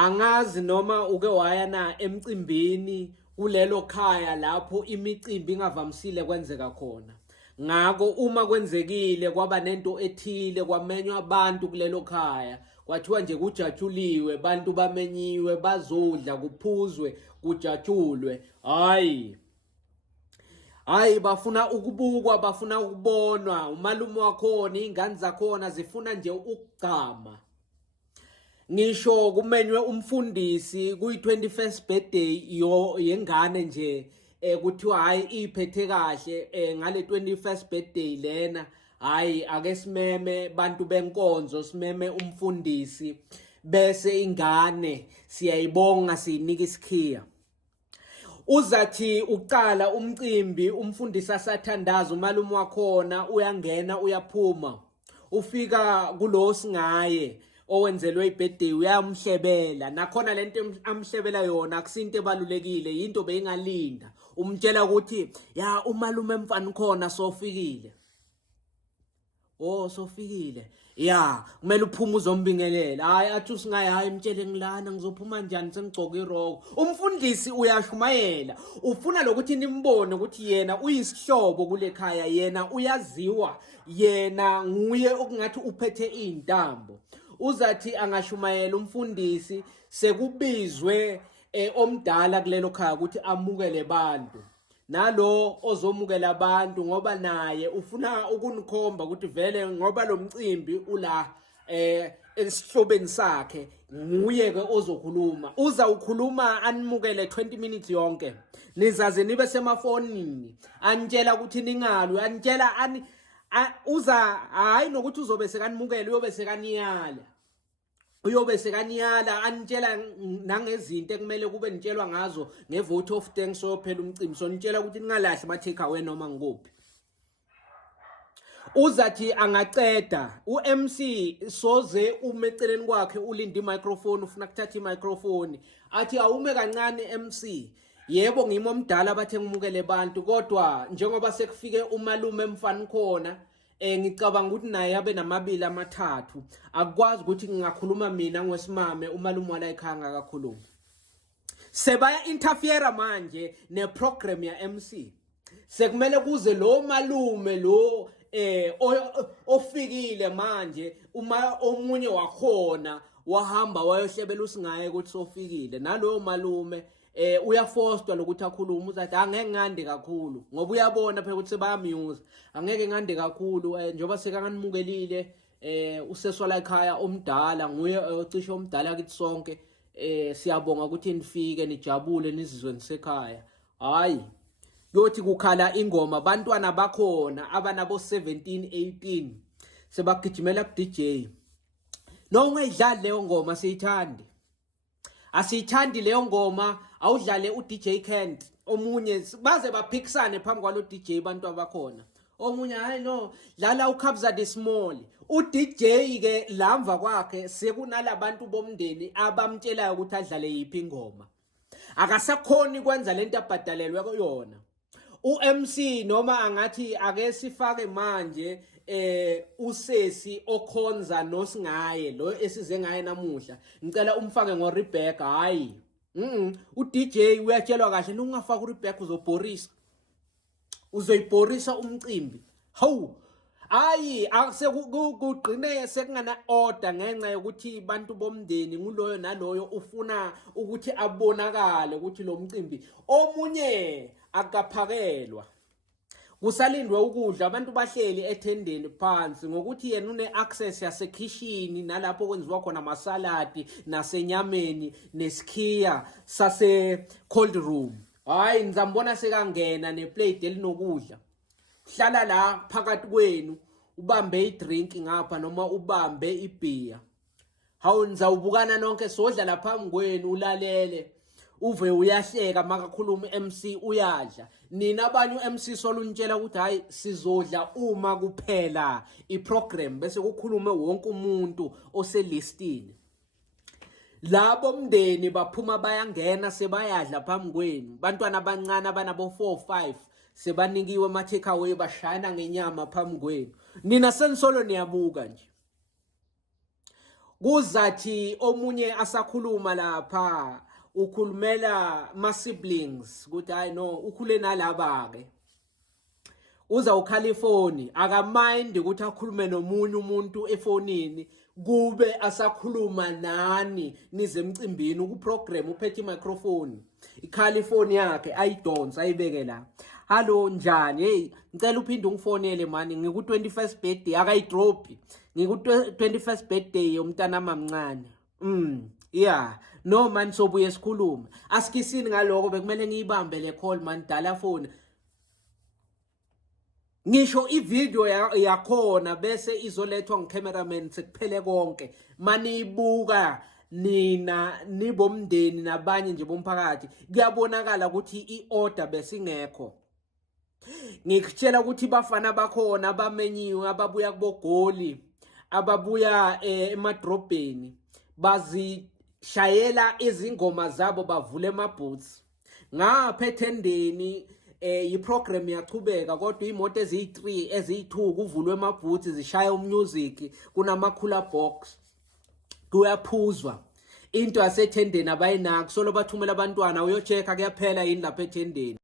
Angazi noma uke waya na emcimbini kulelo khaya lapho imicimbi ingavamisile kwenzeka khona. Ngako uma kwenzekile kwaba nento ethile kwamenywa abantu kulelo khaya, kwathiwa nje kujatshuliwe, bantu bamenyiwe, bazodla, kuphuzwe, kujatshulwe. Hayi bafuna ukubukwa, bafuna ukubonwa. Umalume wakhona, iy'ngane zakhona zifuna nje ukugqama. Ngisho kumenywe umfundisi kuyi-21st birthday yengane nje, kuthiwa hayi iphethe kahle ngale 21st birthday lena. Hayi ake simeme bantu benkonzo, simeme umfundisi bese ingane siyayibonga, siyinika isikhiya. Uzathi uqala umcimbi, umfundisi asathandaza, umalume wakhona uyangena uyaphuma, ufika kulo singaye owenzelwe ibirthday uyamhlebela. Nakhona lento amhlebela yona akusinto ebalulekile, yinto beyingalinda. Umtshela ukuthi ya umalume mfana khona sofikile. Oh sofikile. Ya kumele uphume uzombingelela. Hayi athi usingaye, hayi mtshele ngilana ngizophuma njani sengigcoka iroko. Umfundisi uyashumayela, ufuna lokuthi nimbone ukuthi yena uyisihlobo kule khaya, yena uyaziwa, yena nguye okungathi uphethe izintambo. Uzathi angashumayela umfundisi sekubizwe omdala kulelo khaya ukuthi amukele abantu. Nalo ozomukela abantu ngoba naye ufuna ukunikhomba ukuthi vele ngoba lo mcimbi ula esihlobeni sakhe, nguye ke ozokhuluma. Uzawukhuluma animukele 20 minutes yonke, nizaze nibe semafonini, anitshela ukuthi ningalwe, anitshela hayi nokuthi uzobe sekanimukela, uyobe sekaniyala anitshela nangezinto ekumele kube nitshelwa ngazo ngevote of thanks sophela umcimbi. So nitshela ukuthi ningalahli ama-take away noma ngikuphi. Uzathi angaceda u-MC soze ume eceleni kwakhe ulinde i-microphone, ufuna kuthatha i-microphone, athi awume kancane MC. Yebo ngimi omdala bathe ngimukele abantu, kodwa njengoba sekufike umalume mfana khona, ngicabanga ukuthi naye abe namabili amathathu. Akukwazi ukuthi ngingakhuluma mina ngwesimame umalume wala ekhaya ngakakhuluma. Sebaya interfere manje neprogram ya MC. Sekumele kuze lo malume lo ofikile manje, uma omunye wakhona wahamba wayohlebela usingaye ukuthi sofikile, naloyo malume uyafostwa lokuthi akhulume. Uzathi angeke ngande kakhulu ngoba uyabona phela ukuthi sebayamuse, angeke ngande kakhulu njengoba sekanganimukelile useswa la ekhaya omdala, nguye ocishe omdala kithi sonke. Siyabonga ukuthi nifike nijabule nizizwe nisekhaya. Hayi yothi kukhala ingoma, abantwana bakhona abanabo 17 18 sebagijimela ku DJ. No ungayidlali leyo ngoma, siyithandi. Asiyithandi leyo ngoma, awudlale uDJ Kent. Omunye baze baphikisane phambi kwalo DJ bantu abakhona. Omunye hayi no dlala uKabza the Small. uDJ ke lamva kwakhe sekunalabantu bomndeni abamtshelayo ukuthi adlale yiphi ingoma. Akasakhoni kwenza lento abhadalelwe kuyona. uMC noma angathi ake sifake manje usesi okhonza nosingaye lo esize ngaye namuhla, ngicela umfake ngoRebecca. Hayi uDJ uyatshelwa kahle ungafaka uRebecca uzobhorisa, uzoyibhorisa umcimbi. Hawu hayi asekugqine sekungana order ngenxa yokuthi bantu bomndeni nguloyo naloyo ufuna ukuthi abonakale ukuthi lo mcimbi omunye akaphakelwa. Kusalindwe ukudla, abantu bahleli ethendeni phansi ngokuthi yena une access yasekitchen nalapho kwenziwa khona amasaladi nasenyameni nesikhiya sase cold room. Hayi ngizambona sekangena neplate elinokudla. Hlala la phakathi kwenu ubambe idrink ngapha noma ubambe ibhiya. Hawu nizawubukana nonke sodla laphambi kwenu, ulalele uve uyahleka makakhuluma MC uyadla. Nina abanye uMC solunitshela ukuthi hayi sizodla uma kuphela iprogram bese kukhulume wonke umuntu oselistini. Labo mndeni baphuma bayangena sebayadla phambi kwenu. Bantwana abancane abanabo 4 5 sebanikiwe ama take away, bashayana ngenyama phambi kwenu. Nina senisolo niyabuka nje. kuzathi omunye asakhuluma lapha ukhulumela ma siblings ukuthi hayi no ukhule nalaba ke uza ukhala ifoni akamind ukuthi akhulume nomunye umuntu efonini kube asakhuluma nani nize emcimbini ukuprogram uphethe imicrophone ikhala ifoni yakhe ayidonsa ayibeke la hallo njani hey ngicela uphinde ungifonele mani ngiku 21st birthday akayidrop ngiku 21st birthday yomntana mamncane yeah no man sobuye sikhuluma asikisini ngaloko bekumele ngiyibambe le call man dala phone ngisho ivideo yakhona bese izolethwa ngicameraman sekuphele konke manibuka nina nibomndeni nabanye nje bomphakathi kuyabonakala ukuthi iorder besingekho ngikutshela ukuthi bafana bakhona abamenyiwe ababuya kubogoli ababuya emadrobheni bazishayela izingoma zabo bavule amaboots ngapha ethendeni iprogram yachubeka kodwa imoto eziyi3 eziyi2 kuvulwe amaboots zishaya umusic kunamakhula box kuyaphuzwa into yasethendeni abayinaki solo bathumela abantwana uyochecka kuyaphela yini lapha ethendeni